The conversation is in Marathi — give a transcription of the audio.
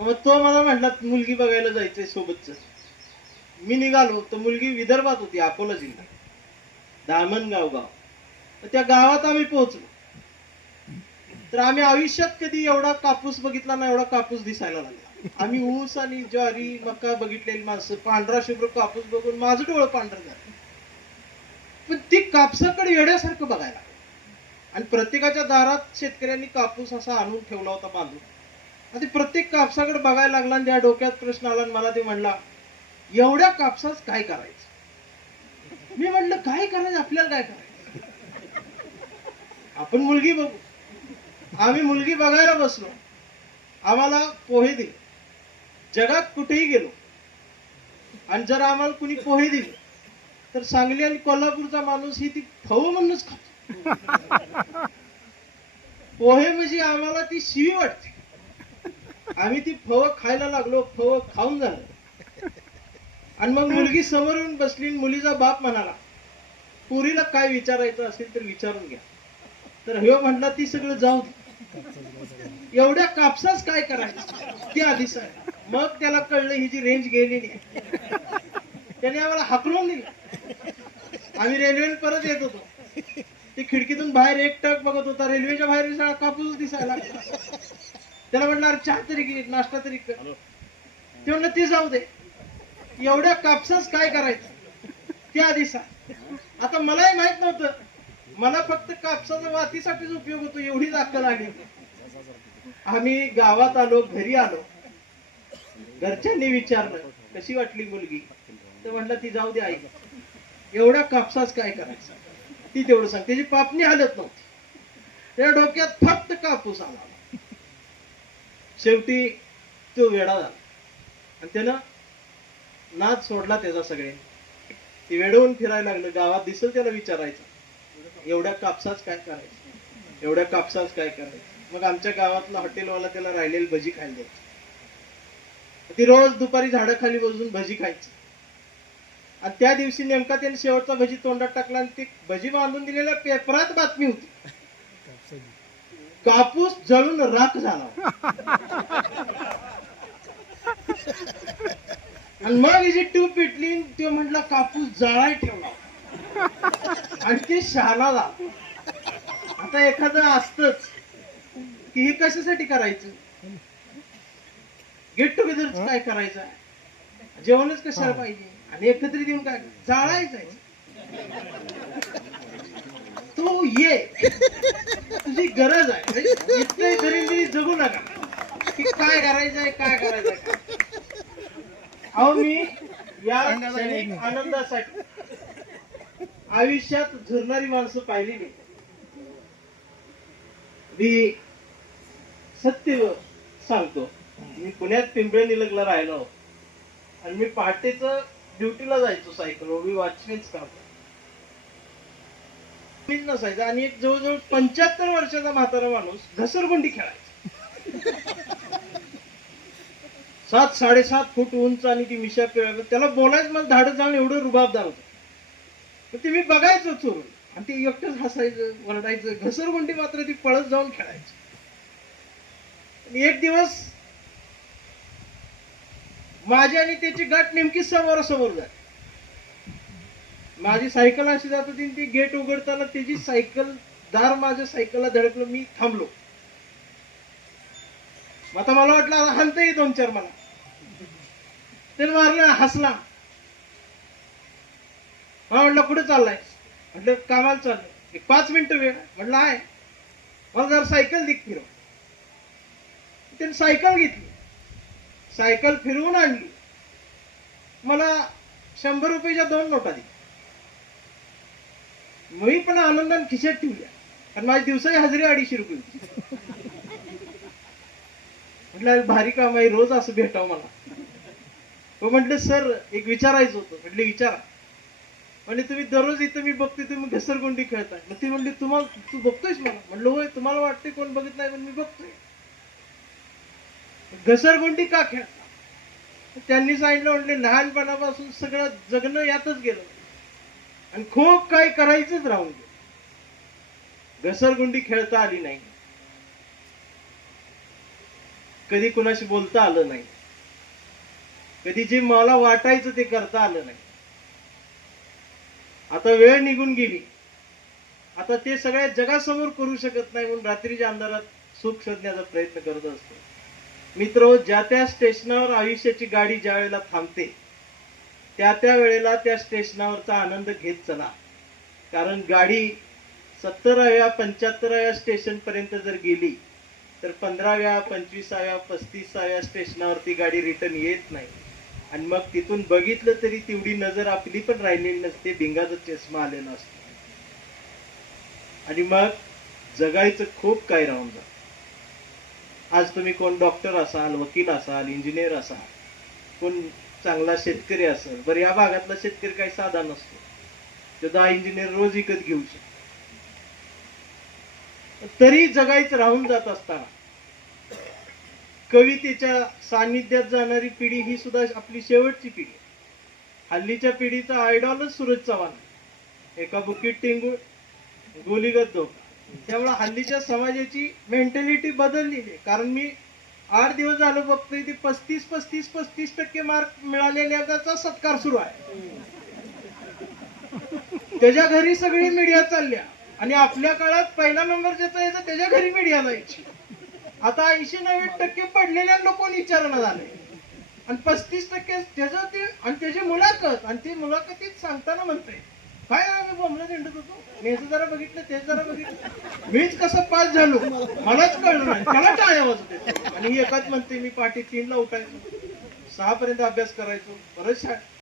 मग तो मला म्हटला मुलगी बघायला जायचंय सोबतच. मी निघालो तर मुलगी विदर्भात होती, अकोला जिल्हा, दामणगाव गाव. तर त्या गावात आम्ही पोहोचलो. तर आम्ही आयुष्यात कधी एवढा कापूस बघितला ना, एवढा कापूस दिसायला लागला. आम्ही ऊस आणि ज्वारी मका बघितलेली माणसं, पांढरा शुभ्र कापूस बघून माझं डोळं पांढरं झालं. पण ती कापसाकडे येण्यासारखं बघायला. आणि प्रत्येकाच्या दारात शेतकऱ्यांनी कापूस असा आणून ठेवला होता बांधून. आणि प्रत्येक कापसाकडे बघायला लागला आणि त्या डोक्यात प्रश्न आला आणि मला ते म्हणला, एवढ्या कापसास काय करायचं? मी म्हणलं काय करायचं, आपल्याला काय करायचं, आपण मुलगी बघू. आम्ही मुलगी बघायला बसलो. आम्हाला पोहे दिले. जगात कुठेही गेलो आणि जर आम्हाला कुणी पोहे दिले तर सांगली आणि कोल्हापूरचा माणूस ही ती फव म्हणूनच खातो. पोहे म्हणजे आम्हाला ती शिवी वाटते. आम्ही ती फव खायला लागलो. फव खाऊन झालं आणि मग मुलगी समोर येऊन बसली. मुलीचा बाप म्हणाला, पुरीला काय विचारायचं असेल तर विचारून घ्या. तर ह्यो म्हटला, ती सगळं जाऊ दे, एवढ्या कापसाच काय करायचं ते आधी सांग. मग त्याला कळलं ही जी रेंज गेलेली आहे. त्याने आम्हाला हाकलून दिलं. आम्ही रेल्वेने परत येत होतो. ते खिडकीतून बाहेर एकटक बघत होता. रेल्वेच्या बाहेर सगळा कापूस दिसायला लागला. त्याला म्हटलं, अरे चहा तरी घे, नाश्ता तरी कर. ते म्हणलं, ती जाऊ दे, एवढ्या कापसाच काय करायचं ते आधी सांग. आता मलाही माहित नव्हतं. मला फक्त कापसाचा वातीसाठीच उपयोग होतो एवढीच अक्कल आली. आम्ही गावात आलो, घरी आलो. घरच्यांनी विचारलं, कशी वाटली मुलगी? तर म्हटलं, ती जाऊ दे आई, एवढ्या कापसाच काय करायचं ती तेवढं सांग. त्याची पापणी हालत नव्हती. त्या डोक्यात फक्त कापूस आला. शेवटी तो वेडा झाला आणि त्यानं नाद सोडला त्याचा सगळे. ती वेडवून फिरायला लागलं. गावात दिसल त्याला विचारायचं, एवढ्या कापसाच काय करायचं, एवढ्या कापसाच काय करायचं. मग आमच्या गावातला हॉटेलवाला त्याला राहिलेली भजी खायला द्यायची. ती रोज दुपारी झाडाखाली बसून भजी खायची. आणि त्या दिवशी नेमका त्याने शेवटचा भजी तोंडात टाकला आणि ती भजी बांधून दिलेल्या पेपरात बातमी होती, कापूस जळून राख झाला. आणि मग हिची ट्यूब पेटली. तो म्हटला, कापूस जळाय ठेवला. आणि ते शहाणा झाला. आता एखादं असतच की हे कशासाठी करायचं, गेट टुगेदर काय करायचं, जेवणच कशाला पाहिजे, आणि एकत्रित येऊन काय जाळायचं. तू ये, तुझी गरज आहे. इतकं दरिंद्री जगू नका की काय करायचंय काय करायचंय. अहो, मी या क्षणिक आनंदासाठी आयुष्यात झुरणारी माणसं पाहिली नाही. मी सत्य सांगतो, मी पुण्यात पिंपळनेरला राहिलो आणि मी पहाटेच ड्युटीला जायचो सायकलवर. मी वॉचमॅनच काम नसायचं. आणि एक जवळजवळ 75 वर्षाचा म्हातारा माणूस घसरगुंडी खेळायचा. 7-7.5 फूट उंच आणि ती मिशा पिळायला. त्याला बोलायचं मला धाडच जाऊन एवढं रुबाबदार होतं. ते मी बघायचो चोरून आणि ते एकटंच हसायचं, वरडायचं. घसरगुंडी मात्र ती पळत जाऊन खेळायची. आणि एक दिवस माझी आणि त्याची गाठ नेमकी समोरासमोर झाली. माझी सायकल अशी जात होती, ती गेट उघडताना त्याची सायकल दार माझ्या सायकलला धडकलं. मी थांबलो. आता मला वाटलं हाणता येईल 2-4 मला. त्याने मारला, हसला. मला म्हटलं, कुठे चाललाय? म्हटलं, कामाला चाललंय. 5 मिनिटं वेळ. म्हटलं, आहे. मला जरा सायकल दिख फिरव. त्याने सायकल घेतली, सायकल फिरवून आणली. मला 100 रुपयाच्या 2 नोटा दिल्या. मी पण आनंदाने खिशात ठेवल्या, कारण माझी दिवसाची हजेरी 250 रुपये होती. म्हटलं, भारी काम आहे, रोज असं भेटावं मला. म्हटलं, सर एक विचारायचं होतं. म्हटलं, विचारा. म्हणजे तुम्ही दररोज इथं मी बघते तुम्ही घसरगुंडी खेळताय. मग ती म्हणली, तू बघतोयस मला? म्हटलं, होय. तुम्हाला वाटते कोण बघत नाही, पण मी बघतोय. घसरगुंडी का खेळता? त्यांनी सांगितलं, म्हटले लहानपणापासून सगळं जगणं यातच गेलं आणि खूप काही करायचंच राहून गेलं. घसरगुंडी खेळता आली नाही. कधी कुणाशी बोलता आलं नाही, कधी जे मला वाटायचं ते करता आलं नाही. आता वेळ निघून गेली, आता ते सगळ्या जगासमोर करू शकत नाही, म्हणून रात्रीच्या अंधारात सुख शोधण्याचा प्रयत्न करत असतो. मित्र, ज्या त्या स्टेशनावर आयुष्याची गाडी ज्या वेळेला थांबते, त्या त्या वेळेला त्या स्टेशनावरचा आनंद घेत चला. कारण गाडी 70व्या 75व्या स्टेशन पर्यंत जर गेली तर 15व्या 25व्या 35व्या स्टेशनावरती गाडी रिटर्न येत नाही. आणि मग तिथून बघितलं तरी तेवढी नजर आपली पण राहिलेली नसते, भिंगाचा चष्मा आलेला असतो. आणि मग जगायचं खूप काय राहून जात. आज तुम्ही कोण डॉक्टर असाल, वकील असाल, इंजिनियर असाल, कोण चांगला शेतकरी असेल. बरं, या भागातला शेतकरी काही साधा नसतो, तो 10 इंजिनियर रोज विकत घेऊ शकतो. तरी जगायचं राहून जात असताना कवितेच्या सानिध्यात जाणारी पिढी ही सुद्धा आपली शेवटची पिढी. हल्लीच्या पिढीचा आयडॉलच सूरज चव्हाण. एका बुकीट टिंगूळ, गोलीगत धोका. त्यामुळे हल्लीच्या समाजाची मेंटॅलिटी बदललेली. कारण मी 8 दिवस झालं बघतोय, ते 35% मार्क मिळालेल्याचा सत्कार सुरू आहे. त्याच्या घरी सगळी मीडिया चालल्या. आणि आपल्या काळात पहिला नंबर ज्याचा यायचा त्याच्या घरी मीडिया जायची. आता 80-90% पडलेल्या लोक विचारणा झाले. आणि 35% त्याचं ते, आणि त्याची मुलाखत, आणि ती मुलाखतीत सांगताना म्हणतोय, काय आम्ही बोंबलं झेंडत होतो, मी याचं जरा बघितलं, तेच जरा बघितलं, मीच कसं पास झालो मलाच कळलं नाही, त्याला टाळ्या वाजत होत्या. आणि एकाच म्हणते, मी पहाटे 3ला उठायचो, 6 पर्यंत अभ्यास करायचो, परत